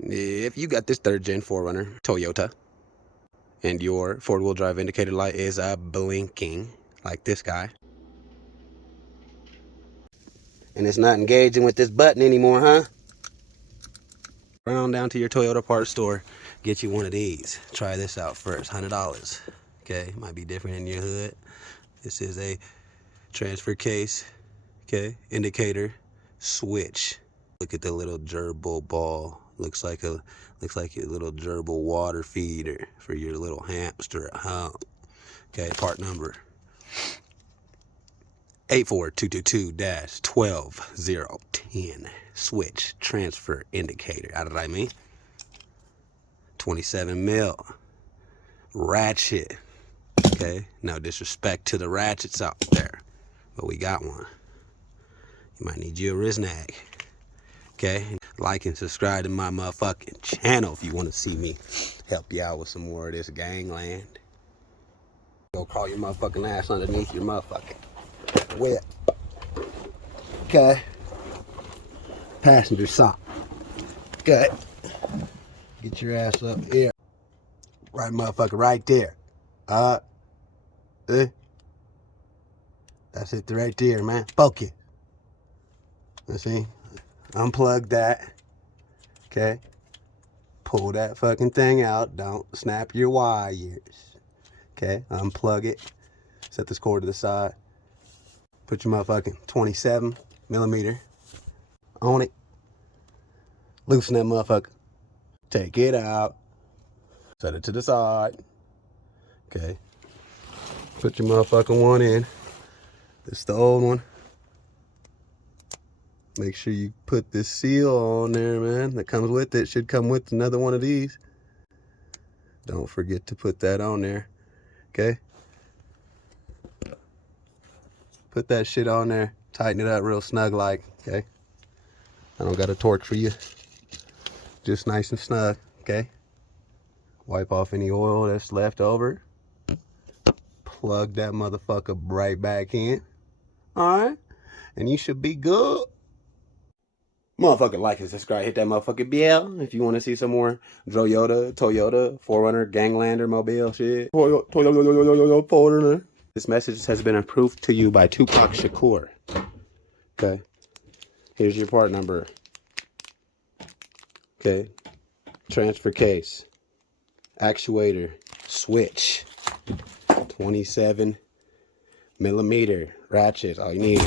If you got this 3rd gen 4Runner Toyota and your 4-wheel drive indicator light is blinking like this guy, and it's not engaging with this button anymore, huh? Round down to your Toyota parts store, get you one of these. Try this out first, $100. Okay, might be different in your hood. This is a transfer case, okay, indicator, switch. Look at the little gerbil ball. Looks like a little gerbil water feeder for your little hamster at home. Okay, part number 84222-12010. Switch transfer indicator. How did I mean? 27 mil. Ratchet. Okay, no disrespect to the ratchets out there, but we got one. You might need you a Riznag. Okay, like and subscribe to my motherfucking channel if you want to see me help you out with some more of this gangland. Go crawl your motherfucking ass underneath your motherfucking whip. Okay, passenger sock. Okay, get your ass up here. Right motherfucker right there. That's it right there, man. Focus. Let's see. Unplug that. Okay. Pull that fucking thing out. Don't snap your wires. Okay. Unplug it. Set this cord to the side. Put your motherfucking 27 millimeter on it. Loosen that motherfucker. Take it out. Set it to the side. Okay. Put your motherfucking one in. This is the old one. Make sure you put this seal on there, man. That comes with it. Should come with another one of these. Don't forget to put that on there. Okay? Put that shit on there. Tighten it up real snug like. Okay? I don't got a torque for you. Just nice and snug. Okay? Wipe off any oil that's left over. Plug that motherfucker right back in. Alright? And you should be good. Motherfucking like and subscribe. Hit that motherfucking bell if you want to see some more Toyota, 4Runner, Ganglander, mobile shit. Toyota, 4Runner. This message has been approved to you by Tupac Shakur. Okay. Here's your part number. Okay. Transfer case. Actuator. Switch. 27 millimeter ratchet. All you need.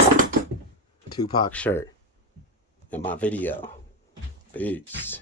Tupac shirt. In my video. Peace.